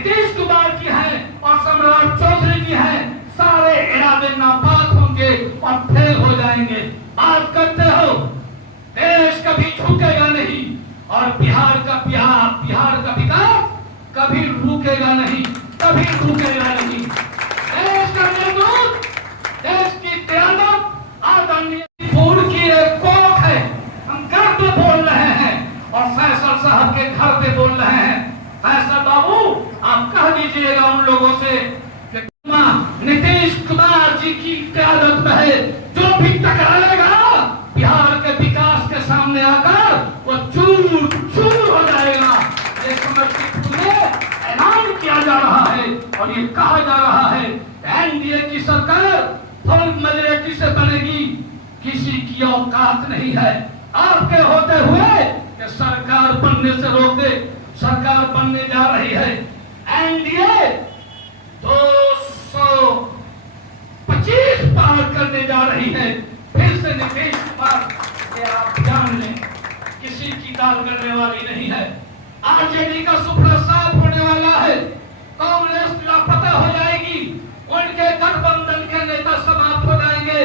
नीतीश कुमार की है और सम्राट चौधरी की है, सारे इरादे नापाक होंगे और फेल हो जाएंगे। बात करते हो, देश कभी झुकेगा नहीं और बिहार का विकास कभी रुकेगा नहीं, कभी रुकेगा नहीं। देश का नेतृत्व, देश की क्यादत आदरणीय पूर्व की एक कोख है। हम घर पे बोल रहे हैं और फैसल साहब के घर पे बोल रहे हैं। फैसल बाबू, आप कह दीजिएगा उन लोगों से कि नीतीश कुमार जी की क्यादत में है, जो भी टकराएगा बिहार के विकास के सामने आकर वो चूर चूर हो जाएगा। ये समस्तीपुर में ऐलान किया जा रहा है और ये कहा जा रहा है एनडीए की सरकार फुल मेजोरिटी से बनेगी, किसी की औकात नहीं है आपके होते हुए कि सरकार बनने से रोक दे। सरकार बनने जा रही है, एनडीए 225 पार करने जा रही है। फिर से नीतीश कुमार से आप जान लें, किसी की दाल करने वाली नहीं है। आरजेडी का सुपड़ा साफ होने वाला है, कांग्रेस लापता हो जाएगी, उनके गठबंधन के नेता समाप्त हो जाएंगे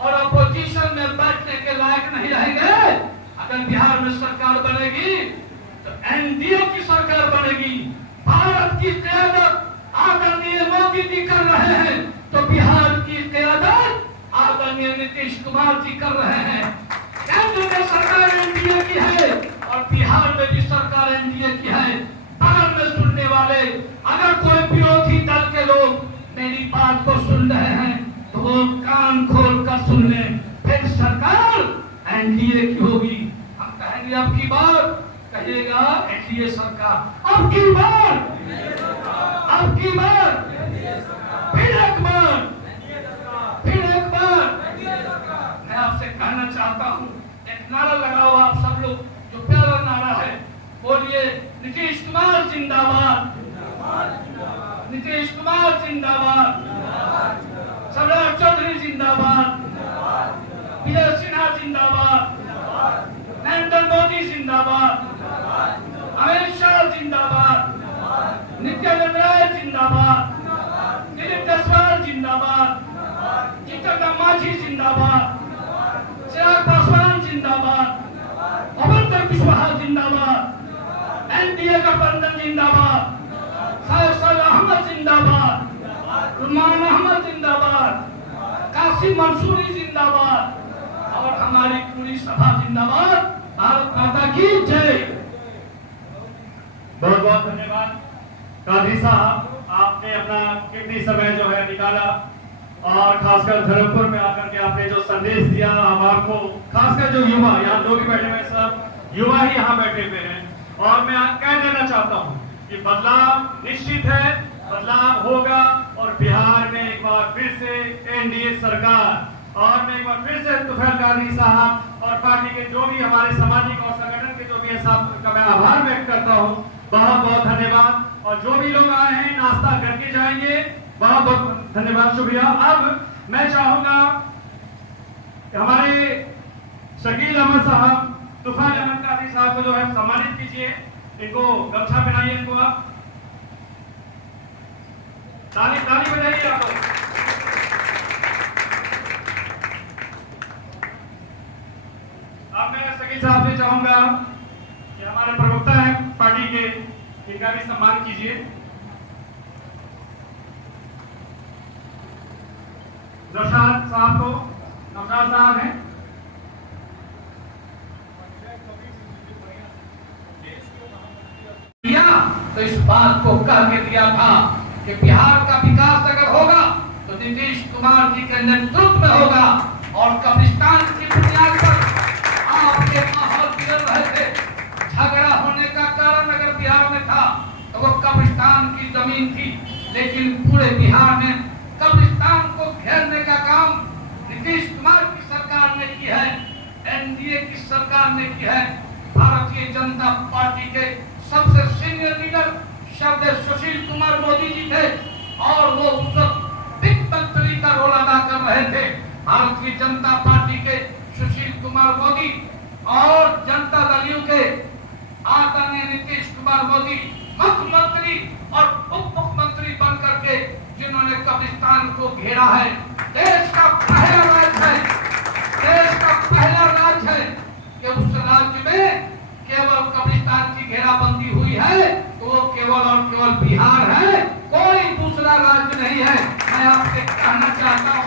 और अपोजिशन में बैठने के लायक नहीं रहेंगे। अगर बिहार में सरकार बनेगी तो एनडीए की सरकार बनेगी। भारत की क़यादत आदरणीय मोदी जी कर रहे हैं तो बिहार की क़यादत आदरणीय नीतीश कुमार जी कर रहे हैं। केंद्र में सरकार एनडीए की है और बिहार में भी सरकार एनडीए की है। बगल में सुनने वाले अगर कोई विरोधी दल के लोग मेरी बात को सुन रहे हैं तो वो कान खोल कर सुन लें। फिर सरकार एनडीए की होगी। हम कहेंगे अब की बार, कहिएगा एनडीए सरकार, अब की बार, अब की बार, फिर एक बार, फिर एक बार। मैं आपसे कहना चाहता हूँ, एक नारा लगाओ आप सब लोग, जो प्यारा नारा है, बोलिए नीतीश कुमार जिंदाबाद, नीतीश कुमार जिंदाबाद, सम्राट चौधरी जिंदाबाद, विजय सिन्हा जिंदाबाद, नरेंद्र मोदी जिंदाबाद, अमित शाह जिंदाबाद, नित्यानंद राय जिंदाबाद, दिलीप जायसवाल जिंदाबाद, जीतन मांझी जिंदाबाद, चिराग पासवान जिंदाबाद, अमरनाथ कुशवाहा जिंदाबाद, एनडीए का गठबंधन जिंदाबाद, फैसल अहमद जिंदाबाद, रुमान अहमद जिंदाबाद, कासिम मंसूरी जिंदाबाद और हमारी पूरी सभा जिंदाबाद। भारत माता की जय। बहुत बहुत धन्यवाद काजी साहब, आपने अपना कीमती समय जो है निकाला और खासकर धर्मपुर में आकर के आपने जो संदेश दिया हम आपको, खासकर जो युवा, यहाँ लोग भी बैठे हुए सब युवा ही यहाँ बैठे हुए हैं और मैं कह देना चाहता हूँ कि बदलाव निश्चित है, बदलाव होगा और बिहार में एक बार फिर से एनडीए सरकार और मैं एक बार फिर से तुफैल कादरी साहब और पार्टी के जो भी हमारे सामाजिक और संगठन के जो भी है सब का मैं आभार व्यक्त करता हूँ। बहुत बहुत धन्यवाद और जो भी लोग आए हैं नाश्ता करके जाएंगे। बहुत बहुत धन्यवाद, शुक्रिया। अब मैं चाहूंगा हमारे शकील अहमद साहब, तुफैल अहमद कादरी साहब को जो है सम्मानित कीजिए, इनको गमछा पहनाइए, इनको आप ताली ताली बजाइए आपको। अब मैं शकील साहब से चाहूंगा कि हमारे प्रवक्ता है पार्टी के, इनका भी सम्मान कीजिए। नौशाद साहब को, नौशाद साहब हैं। तो इस बात को कह के दिया था कि बिहार का विकास अगर होगा तो नीतीश कुमार जी के नेतृत्व में होगा और कब्रिस्तान की बुनियाद पर आपके माहौल बिगड़ रहे थे। झगड़ा होने का कारण अगर बिहार में था तो वो कब्रिस्तान की जमीन थी, लेकिन पूरे बिहार में कब्रिस्तान को घेरने का काम नीतीश कुमार की सरकार ने की है, एनडीए की सरकार ने की है। भारतीय जनता पार्टी के सबसे सीनियर लीडर शब्द सुशील कुमार मोदी जी थे और वो उस वक्त वित्त मंत्री का रोल अदा कर रहे थे। भारतीय जनता पार्टी के सुशील कुमार मोदी और जनता दलियों के आदरणीय नीतीश कुमार मोदी मुख्यमंत्री और उप मुख्यमंत्री बन करके जिन्होंने कब्रिस्तान को घेरा है। देश का पहला राज्य है, देश का पहला राज्य है कि उस राज्य में केवल कब्रिस्तान की घेराबंदी हुई है तो वो केवल और केवल बिहार है, कोई दूसरा राज्य नहीं है। मैं आपसे कहना चाहता हूँ,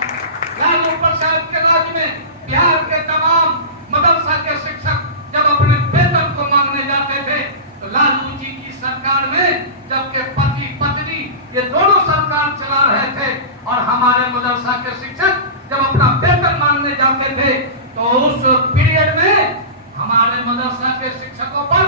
लालू प्रसाद के राज्य में बिहार के तमाम मदरसा के शिक्षक जब अपने वेतन को मांगने जाते थे तो लालू जी की सरकार में, जबकि पति पत्नी ये दोनों सरकार चला रहे थे और हमारे मदरसा के शिक्षक जब अपना वेतन मांगने जाते थे तो उस पीरियड में हमारे मदरसा के शिक्षकों पर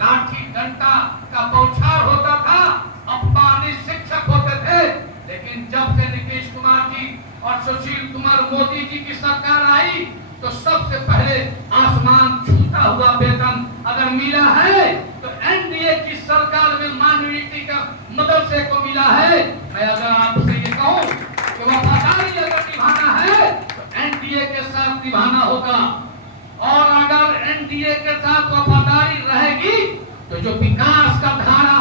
लाठी डंडा का बौछार होता था, अपमानित शिक्षक होते थे। लेकिन जब से नीतीश कुमार जी और सुशील कुमार मोदी जी की सरकार आई तो सबसे पहले आसमान छूता हुआ वेतन अगर मिला है तो एनडीए की सरकार में माइनॉरिटी का मदरसे को मिला है। मैं अगर आपसे ये कहूं कि वफादारी अगर निभाना है तो एनडीए के साथ निभाना होगा, और अगर एनडीए के साथ वफादारी रहेगी तो जो विकास का धारा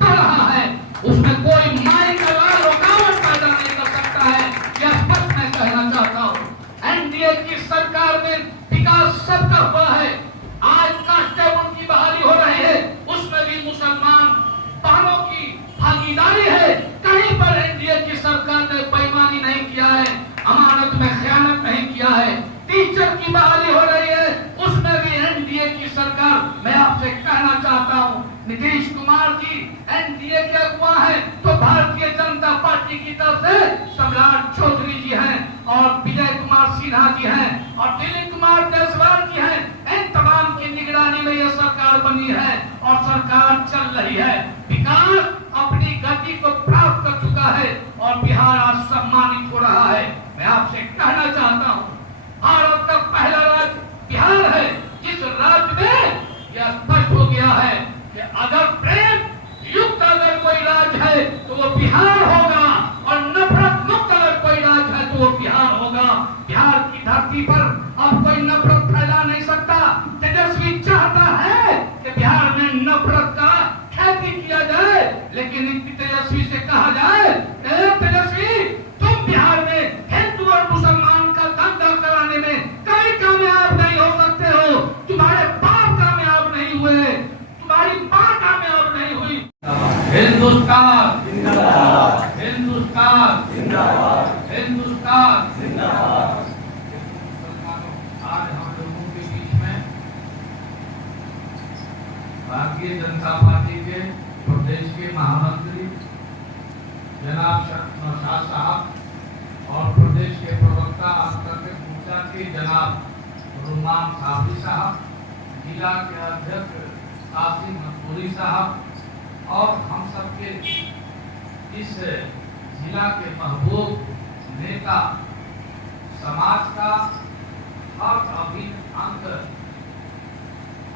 बढ़ रहा है उसमें कोई माई का रुकावट पैदा नहीं कर सकता है। यह स्पष्ट मैं कहना चाहता हूँ। एनडीए की सरकार में विकास सबका हुआ है। आज कांस्टेबल की बहाली हो रही है, उसमें भी मुसलमान बहनों की भागीदारी है। कहीं पर एनडीए की सरकार ने बेईमानी नहीं किया है, अमानत में खयानत नहीं किया है। टीचर की बहाली हो रही है, उसमें भी एनडीए की सरकार। मैं आपसे कहना चाहता हूं, नीतीश कुमार जी एनडीए के अगुवा हैं तो भारतीय जनता पार्टी की तरफ से सम्राट चौधरी जी हैं और विजय कुमार सिन्हा जी हैं और दिलीप कुमार जायसवाल जी हैं। इन तमाम की निगरानी में यह सरकार बनी है और सरकार चल रही है। विकास अपनी गति को प्राप्त कर चुका है और बिहार आज सम्मानित हो रहा है। मैं आपसे कहना चाहता हूँ, भारत का पहला राज्य बिहार है, जिस राज्य में यह स्पष्ट हो गया है कि अगर प्रेम युक्त अगर कोई राज्य है तो वो बिहार होगा और नफरत मुक्त अगर कोई राज्य है तो वो बिहार होगा। बिहार की धरती पर अब कोई नफरत फैला नहीं सकता। तेजस्वी चाहता है कि बिहार में नफरत का खेती किया जाए, लेकिन तेजस्वी से कहा जाए, तेजस्वी तुम बिहार में हिंदू और मुसलमान का दंगा कराने में कभी कामयाब नहीं हो सकते हो। तुम्हारे बाप कामयाब नहीं हुए, तुम्हारी मां कामयाब नहीं हुई। हिंदुस्तान जिंदाबाद, हिंदुस्तान जिंदाबाद, हिंदुस्तान जिंदाबाद। आज हम लोगों के बीच में भारतीय जनता पार्टी के प्रदेश के महामंत्री जनाब नौशाद साहब और प्रदेश के प्रवक्ता मोर्चा के जनाब रुमान साहबी साहब, जिला के अध्यक्ष कासिम मंसूरी साहब और हम सबके इस जिला के महबूब नेता, समाज का हर अभिन्न अंग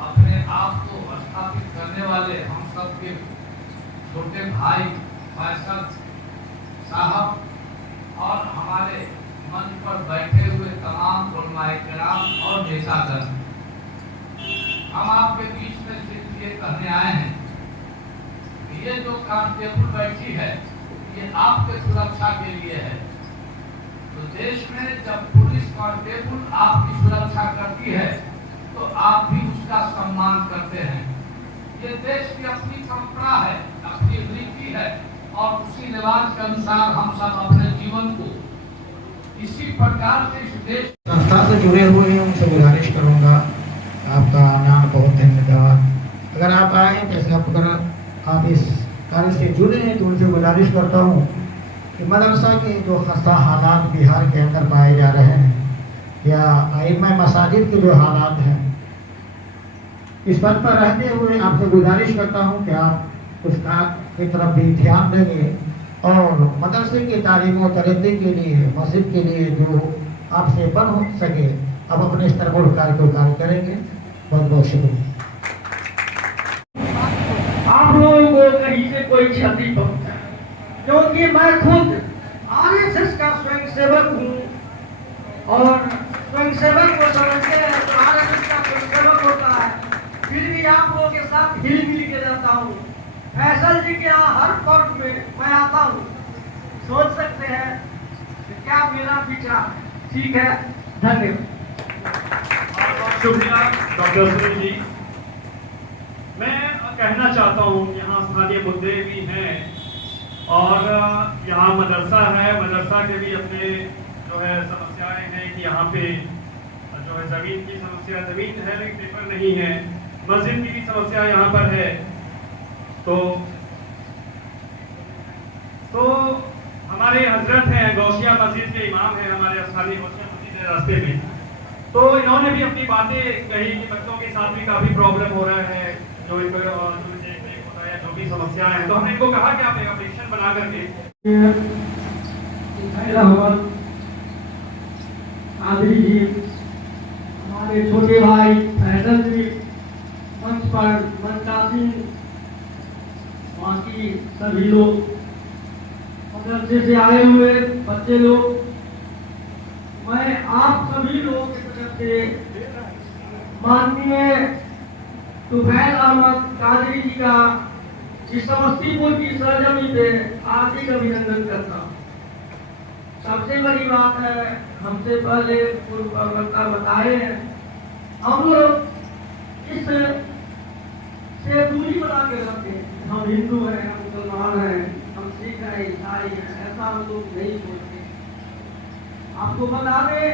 अपने आप को स्थापित करने वाले हम सबके छोटे भाई फैसल साहब और हमारे मंच पर बैठे हुए तमाम उलमाए किराम और नेतागण, हम आपके बीच में सिर्फ ये कहने आए हैं कि ये जो कांस्टेबल बैठी है ये आपके सुरक्षा के लिए है। तो देश में जब पुलिस कांस्टेबल आपकी सुरक्षा करती है तो आप भी उसका सम्मान करते हैं। ये देश की अपनी परंपरा है, अपनी रीति है और उसी रिवाज के अनुसार हम सब अपने जीवन को इसी प्रकार से इस देश संस्था से जुड़े हुए हैं उनसे गुजारिश करूंगा, आपका नाम बहुत धन्यवाद। अगर आप आए जैसे अगर आप इस कार्य से जुड़े हैं तो उनसे गुजारिश करता हूँ कि मदरसा के जो खस्ता हालात बिहार के अंदर पाए जा रहे हैं या आइम्मा मसाजिद के जो हालात हैं, इस पद पर रहते हुए आपसे गुजारिश करता हूँ कि आप उसका की तरफ भी ध्यान देंगे और मदरसे की तालीम और तरक्की के लिए, मस्जिद के लिए जो आपसे बन हो सके आप अपने स्तर पर कार्य करेंगे। बहुत बहुत शुक्रिया। आप लोगों को कहीं से कोई क्षति पहुंचा, क्योंकि मैं खुद आरएसएस का स्वयंसेवक हूँ और स्वयंसेवक को समझते हैं तो आरएसएस का स्वयंसेवक होता है, फिर भी आप लोगों के साथ हिल मिल के रहता हूँ। फैसल जी के यहाँ हर पर्व में मैं आता हूँ। सोच सकते हैं कि क्या मेरा विचार है। ठीक है, धन्यवाद। बहुत शुक्रिया डॉक्टर सुनील जी। मैं कहना चाहता हूँ यहाँ स्थानीय मुद्दे भी हैं और यहाँ मदरसा है, मदरसा के भी अपने जो है समस्याएं हैं कि यहाँ पे जो है ज़मीन की समस्या, ज़मीन है लेकिन पेपर नहीं है, मस्जिद की भी समस्या यहाँ पर है। तो हमारे हजरत हैं, गौसिया मस्जिद के इमाम हैं, हमारे स्थानीय गौसिया मस्जिद है रास्ते में, तो इन्होंने भी अपनी बातें कही कि बच्चों के साथ भी काफ़ी प्रॉब्लम हो रहा है, जो इनको देखने को होता है, जो भी समस्याएं हैं। तो हमने इनको कहा कि आप एक एप्लीकेशन बना करके आदरी जी, हमारे छोटे भाई फैसल जी, मंच पर मनकासिम, बाकी सभी लोग, मदरसे से आए हुए बच्चे लोग, मैं आप सभी लोगों की तरफ से माननीय तुफैल अहमद कादरी जी का इस समस्तीपुर की सरजमी पे हार्दिक अभिनंदन करता हूँ। सबसे बड़ी बात है, हमसे पहले पूर्व प्रवक्ता बताए हैं, हम लोग इस से दूरी बना के रखते हैं। हम हिंदू हैं, हम मुसलमान हैं, हम सिख हैं, ईसाई हैं, ऐसा हम लोग नहीं सोचते। आपको बता दें,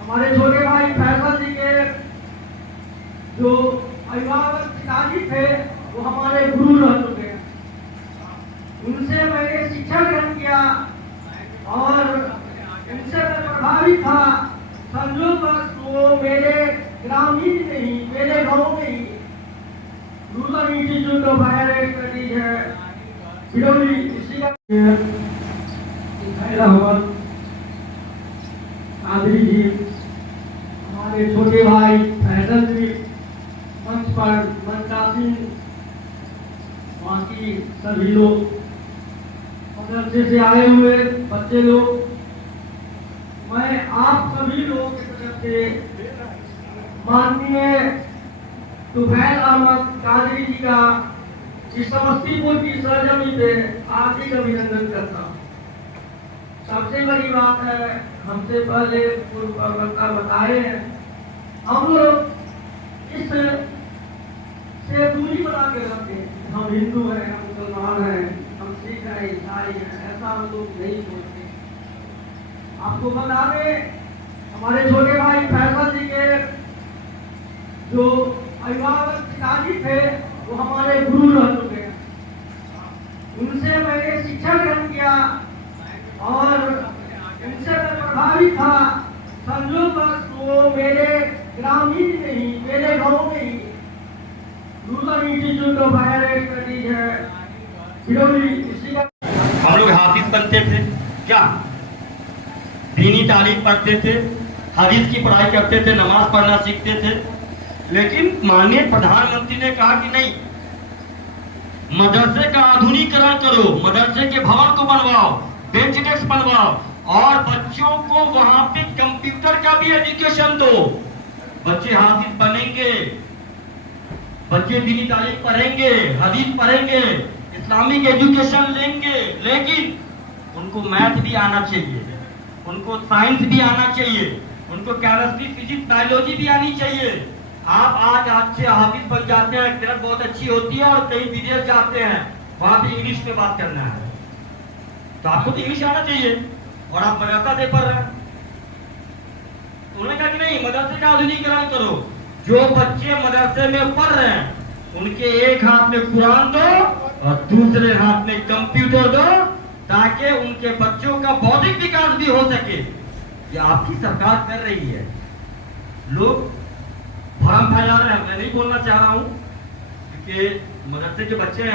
हमारे छोटे भाई फैसल जी के जो अभिभावक पिताजी थे वो हमारे गुरु रह चुके हैं। उनसे मैंने शिक्षा ग्रहण किया और उनसे मैं प्रभावित था। संयोगवश वो मेरे ग्रामीण नहीं, मेरे गांव में ही rural institute of higher studies है बिरौली, इसी आदरी जी, हमारे छोटे भाई फैसल जी, मंच पर मनकासिम, बाकी सभी लोग, मदरसे से आए हुए बच्चे लोग, मैं आप सभी लोगों की तरफ से माननीय तुफैल अहमद कादरी जी का इस समस्तीपुर की सरजमी पे हार्दिक अभिनंदन करता हूँ। सबसे बड़ी बात है, हमसे पहले पूर्व प्रवक्ता बताए हैं, हम लोग इस से दूरी बना के रखते हैं। हम हिंदू हैं, हम मुसलमान हैं, हम सिख हैं, ईसाई हैं, ऐसा हम लोग नहीं सोचते। आपको बता दें, हमारे छोटे भाई फैसल जी के जो अभिभावक पिताजी थे वो हमारे गुरु रह चुके हैं। उनसे मैंने शिक्षा ग्रहण किया और उनसे मैं प्रभावित था। संयोगवश वो मेरे ग्रामीण नहीं, मेरे गांव में ही rural institute of higher studies है बिरौली, इसी का हम लोग हाफिज बनते थे क्या, दीनी तालीम पढ़ते थे, हदीस की पढ़ाई करते थे, नमाज पढ़ना सीखते थे, लेकिन माननीय प्रधानमंत्री ने कहा कि नहीं, मदरसे का आधुनिकीकरण करो, मदरसे के भवन को बनवाओ, बेंच डेस्क बनवाओ और बच्चों को वहां पे कंप्यूटर का भी एजुकेशन दो। बच्चे हाफिज बनेंगे, बच्चे दीनी तालीम पढ़ेंगे, हदीस पढ़ेंगे, इस्लामिक एजुकेशन लेंगे, लेकिन उनको मैथ भी आना चाहिए, उनको साइंस भी आना चाहिए, उनको केमिस्ट्री, फिजिक्स, बायोलॉजी भी आनी चाहिए। आप आज अच्छे हाफिज बन जाते हैं, किरत बहुत अच्छी होती है और कहीं विदेश जाते हैं, वहां भी इंग्लिश में बात करना है, तो आपको तो इंग्लिश आना चाहिए और आप मदरसा से पढ़ रहे हैं। उन्होंने कहा कि नहीं, मदरसे का आधुनिकीकरण करो, जो बच्चे मदरसे में पढ़ रहे हैं उनके एक हाथ में कुरान दो और दूसरे हाथ में कंप्यूटर दो, ताकि उनके बच्चों का बौद्धिक विकास भी हो सके। ये आपकी सरकार कर रही है। लोग भ्रम फैला रहे हैं, मैं नहीं बोलना चाह रहा हूं कि मदरसे के बच्चे हैं